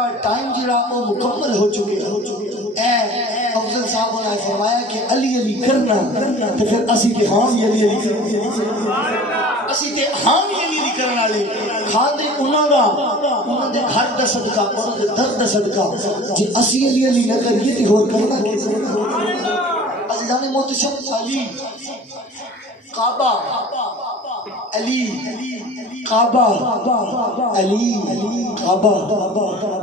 تیرا ٹائم جڑا وہ مکمل ہو چکے اے افضل صاحب نے فرمایا کہ علی علی کرنا تو پھر اسی تے ہاں علی علی کرنا اسی تے ہاں علی علی کرنا لے کھاندے انہاں دے گھر دا صدقہ انہاں دے درد دا صدقہ جے اسی علی علی نہ کریے تے ہور کرنا کی عزیزان محتشم علی کعبہ علی کعبہ علی کعبہ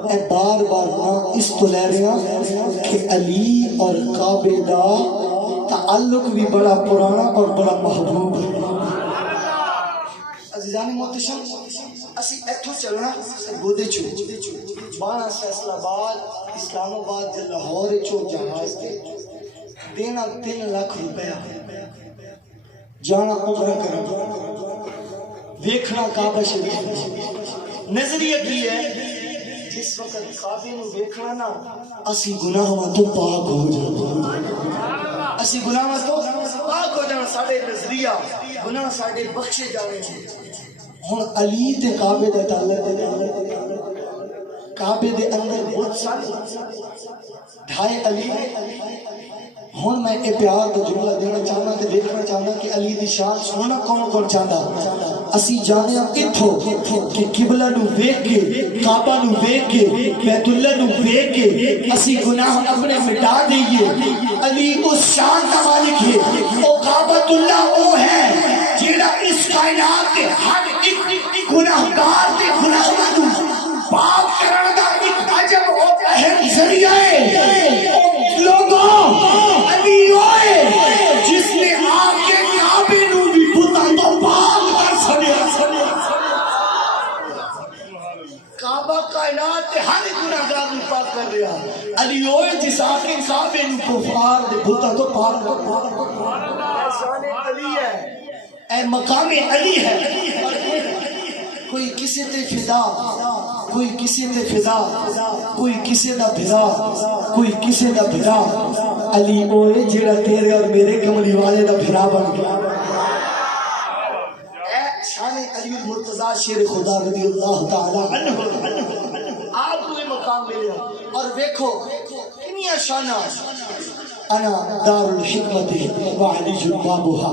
اے بار بار اس تو لے رہے ہیں کہ علی اور کعبے دا تعلق بھی بڑا پرانا اور بڑا محبوب ہے عزیزان محتشم اسی ایتھو چلنا گودے چو بانا فیصل آباد اسلام آباد جے لاہور چو جہاز تے دینا 3 لاکھ روپیہ جانا عمرہ کرنا ویکھنا کعبہ شریف نظریہ کی ہے جس وقت کعبے نو ویکھنا نا اسی گناہاں تو پاک ہو جانا اسی گناہاں تو پاک ہو جانا ساڈے نظریہ گناہ ساڈے بخشے جانے ہن علی تے کعبے دا تعلق ہے کعبے دے اندر بہت سارے ڈھائی علی ہن میں اے پیار دا جملہ دینا چاہنا تے دیکھنا چاہنا کہ علی دی شان سننا کون کون چاہندا اسی جانے اتھو کہ قبلہ نو ویکھ کے کعبہ نو ویکھ کے بیت اللہ نو ویکھ کے اسی گناہ اپنے مٹا دئیے علی اس شان دا مالک ہے او کعبۃ اللہ او ہے جیڑا اس کائنات دے ہر ایک گناہگار دے گناہاں نو پاک کرن دا ایک عجب او اہم ذریعہ ہے لوگوں علی ہوئے جس نے آپ کے کعبے نو بھی بتا تو پاک کر سکے کعبہ کائنات کے ہر گناہگار نو پاک کر رہا علی ہوئے جس آپ کے کعبے نو کفار دے بتا تو پاک کر شان علی ہے اے مقام علی ہے کوئی کسی تے فدا کوئی کسی تے فدا کوئی کسی دا بھرا کوئی کسی دا بھرا علی اوے جیڑا تیرے اور میرے کملی والے دا بھرا بن گیا اے شان علی المرتضی شیر خدا رضی اللہ تعالی عنہ آپ کو یہ مقام ملے اور دیکھو کنیا شانہ انا دار الحکمت وعلی بابها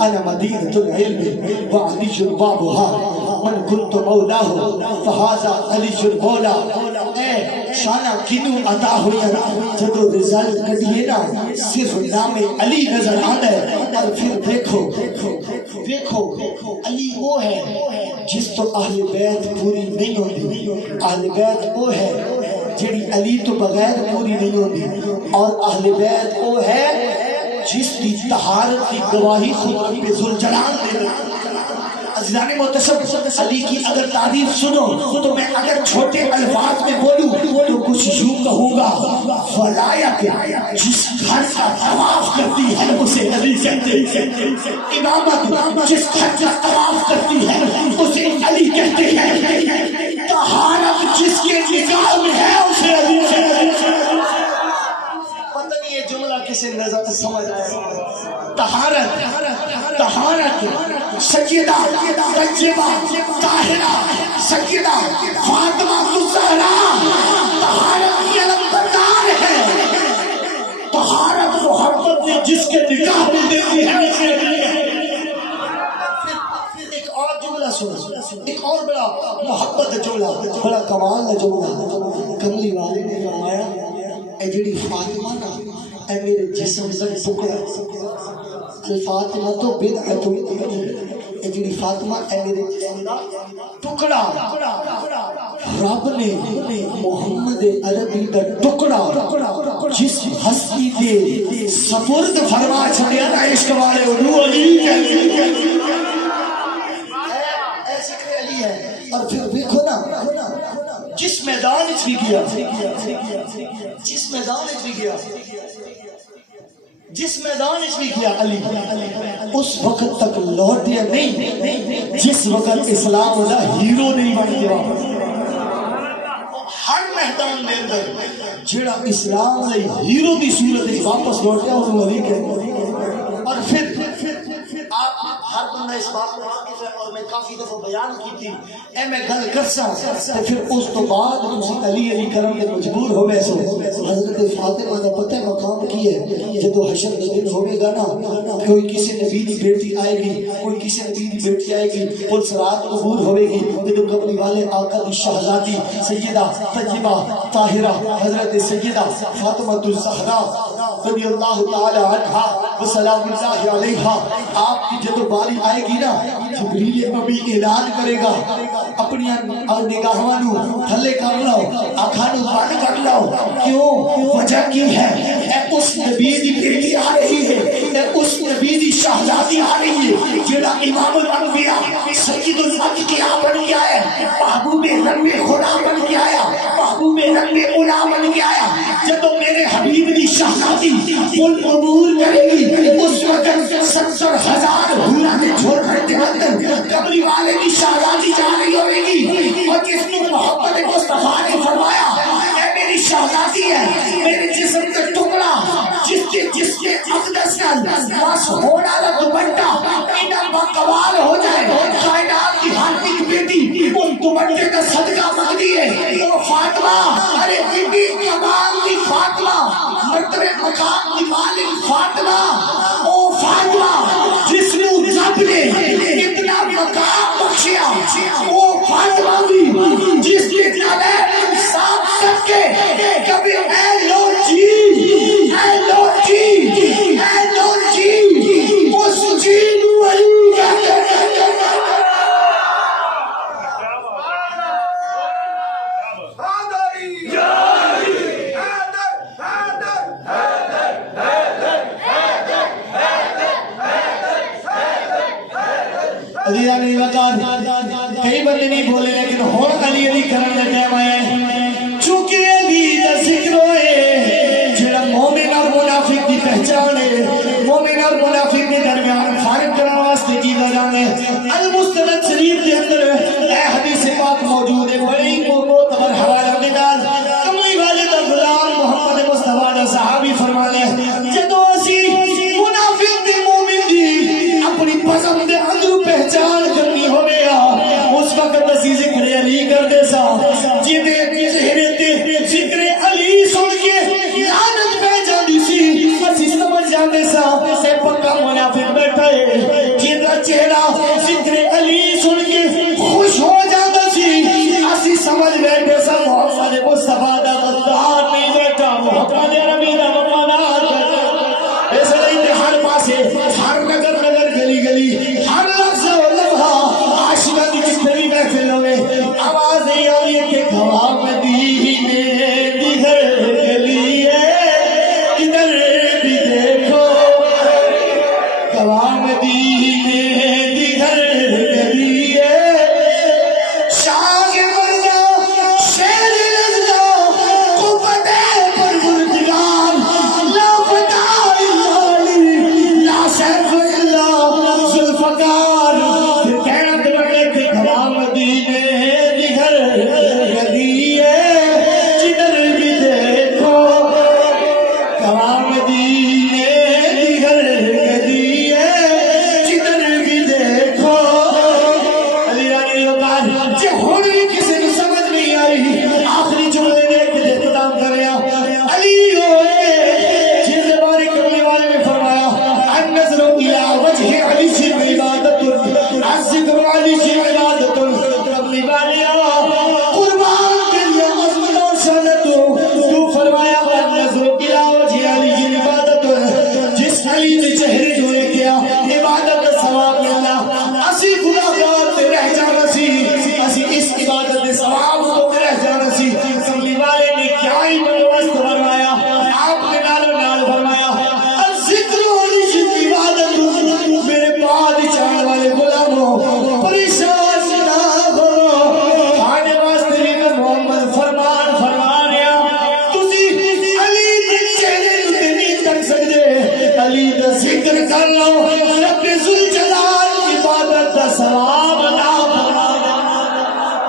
انا مدینۃ العلم وعلی بابها من كنت مولاه فهذا علی المولا اے شانہ کنو عطا ہوئی جدو رزلٹ کٹیے نا صرف نام علی نظر آتا ہے اور پھر دیکھو علی وہ ہے جس تو اہل بیت پوری نہیں ہوتی اہل بیت وہ ہے جڑی علی تو بغیر پوری نہیں ہوتی اور اہل بیت وہ ہے جس کی طہارت کی گواہی خود پہ ذوالجلال دے عزیزان محتشم علی کی اگر تعریف سنو تو میں اگر چھوٹے الفاظ میں بولوں تو کچھ یوں کہوں گا ولایت جس گھر کا طواف کرتی ہے اسے علی کہتے ہیں امامت جس گھر کا طواف کرتی ہے اسے علی کہتے ہیں طہارت جس کے نکاح میں ہے اسے علی کہتے ہیں پتہ نہیں یہ جملہ کسی نظر سمجھ آئے طہارت سیدہ طیبہ طاہرہ سیدہ فاطمہ الزہرا طہارت کی علمبردار ہے طہارت محبت نے جس کے نکاح میں دیتی ہے ایک اور جملہ سنو ایک اور بڑا محبت جملہ بڑا کمال جملہ کملی والے نے فرمایا اے جڑی فاطمہ نا اے میرے جسم کا ٹکڑا الفاطمہ تو بدعت اے جڑی فاطمہ اے میرے جسم کا ٹکڑا رب نے محمد عربی کا ٹکڑا جس ہستی کے سپرد فرما چھڑیا نا عشق والے انہوں علی اے ذکر علی ہے اور پھر دیکھو نا جس میدان بھی گیا جس میدان بھی گیا جس میدان بھی گیا علی اس وقت تک لوٹیا نہیں جس وقت اسلام دا ہیرو نہیں بن گیا ہر میدان میں اندر جڑا اسلام لئی ہیرو دی صورت واپس لوٹیا انہوں علی کہتے اور پھر آپ ہر بندہ اس بات پر واقف ہے اور میں کافی دفعہ بیان کی تھی اے میں گل کرسا تے پھر اس تو بعد تسی علی کرم دے مجبور ہو ویسو حضرت فاطمہ دا پتہ مقام کی ہے جدو حشر دا دن ہوے گا نا کوئی کسی نبی دی بیٹی آئے گی کوئی کسی نبی دی بیٹی آئے گی پولیس رات قبول ہوے گی جدو قبری والے آقا دی شہزادی سیدہ طیبہ طاہرہ حضرت سیدہ فاطمہ الزہرا رضی اللہ تعالی عنہا وسلام اللہ علیہا آپ کی جدو باری آئے گی نا جبریل نبی اعلان کرے گا اپنی نگاہوں تھلے کر لو آنکھاں بند کر لو کیوں وجہ کی ہے اے اس نبی دی بیٹی آ رہی ہے اے اس نبی دی شہزادی آ رہی ہے جڑا امام الانبیاء سید الانبیاء بن کے آیا محبوب رب خدا بن کے آیا محبوب رب اولا بن کے آیا جب میرے حبیب دی شہزادی کل امور کرے گی اس وقت 70,000 حورا میں چھوڑ کر کے اندر قبری والے کی شہزادی جا رہی ہوئے گی اور جس نے محبت مصطفیٰ نے فرمایا اے میری شہزادی ہے میرے جسم کا ٹکڑا جس کے اقدس کا بس ہونا والا دوپٹہ انہاں باقوال ہو جائے کائنات کی ہر ایک بیٹی اس دوپٹے کا صدقہ مانگتی ہے وہ فاطمہ ارے بی بی کمال کی فاطمہ مرتبہ مقام کی مالک فاطمہ او فاطمہ جس نے رب نے اتنا مقام بخشیا او فاطمہ بھی جس نے نالے صاف کر کے کبھی اے لو جی اے لو جی اے لو جی اس جی وہی کہتے کئی بندے نہیں بولے لیکن ہون علی کرن دے ٹائم آیا چونکہ علی دا ذکر ہوئے جڑا مومن اور منافق کی پہچان ہے مومن اور منافق کے درمیان فارق کرنے واسطے کی جانے المستند شریف کے اندر اے حدیث پاک موجود ہے بڑی معتبر حوالہ نکال کملی والے دا غلام محمد مصطفیٰ دا صحابی فرمانے جدو اسی منافق دی مومن دی اپنی پسند دے اندر پہچان کرنی ہو گیا اس وقت اسی ذکر علی کر دے سا جیدے چہرے تے ذکر علی سن کے لعنت پہ جاندی سی اسی سمجھ جاندے سا سے پکا منافق بیٹھا ہے جیدہ چہرہ ذکر علی سن کے خوش ہو جاندہ سی اسی سمجھ بیٹھے سا محمد مصطفیٰ دا غدار نہیں بیٹھا محمد عربی دا مقانات ایسا نہیں تے ہر پاسے ہر نگر نگر گلی گلی ہر لفظ و لمحہ عاشقہ کی جتنی محفل ہوئے آواز نہیں آئی ہے کہ گھوا مدینے دیگر گلی ہے ادھر بھی دیکھو گھوا مدینے دیگر گلی ہے شاہ مرجا شیر رضا قوت پروردگار لا فتح الا علی لا سیف الا ذوالفقار پھر کہنا تو بڑے کہ گھوا مدینے دیگر گلی ہے جدھر بھی دیکھو گھوا مدینے دیگر گلی ہے جدھر بھی دیکھو علی علی وقار جے ہون بھی کسی نے سمجھ نہیں آئی آخری جملے نے ایک دے اختتام کر رہا علی ہوئے جس باری کرنے والے نے فرمایا النظر الى وجہ علی سے عبادت الذکر علی سے عبادت کرنے والے قربان کے لیے عظمت اور شانت تو فرمایا النظر الى وجہ علی سے عبادت جس علی نے چہرے جوڑے کیا عبادت ثواب اللہ اسی گناہگار تے رہ جانا سی اسی اس عبادت ثواب تو رہ جانا سی کرنے والے نے کیا ہی بندوبست فرمایا آپ نے نال فرمایا الذکر علی سے عبادت میرے بعد چاہنے والے غلاموں پریشان نہ ہو کھانے واسطے بھی میں محمد فرمان فرما رہا تسی علی دے چہرے تے نہیں تک سکتے علی دا ذکر کر لو رب ذوالجلال عبادت دا ثواب عطا فرما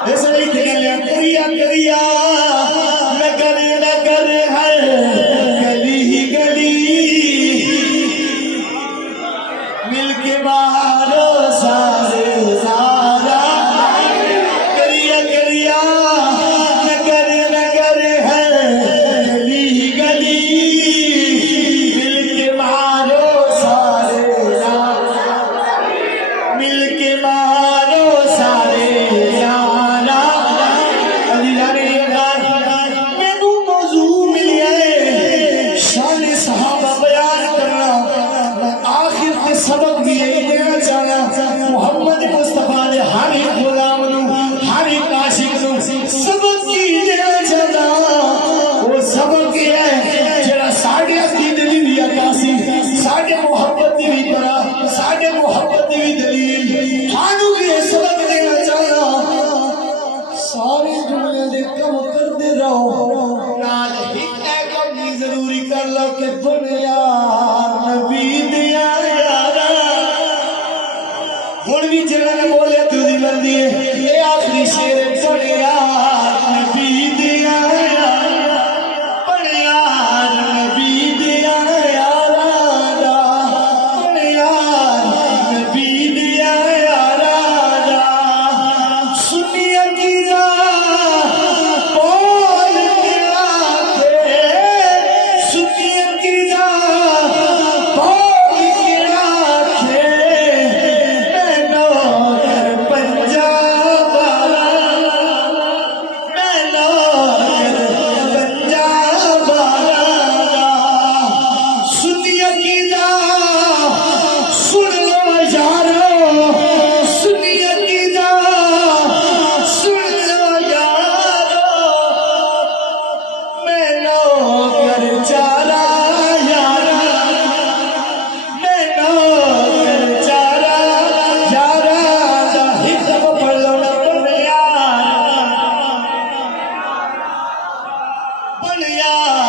ایسا نہیں کہ لیا کریا کریا نگر نگر ہر گلی ہی گلی مل کے باہر سارے دنیا دے کم کر دے رہو نال ہکے کم بھی ضروری کر لو کہ دنیا نبی دیا یارا ہن بھی جڑا نے بولے تو دی مرضی ہے اے آخری شیر دنیا نبی دیا یارا بنیا نبی دیا یارا بنیا نبی دیا یارا سنیا کی بنیا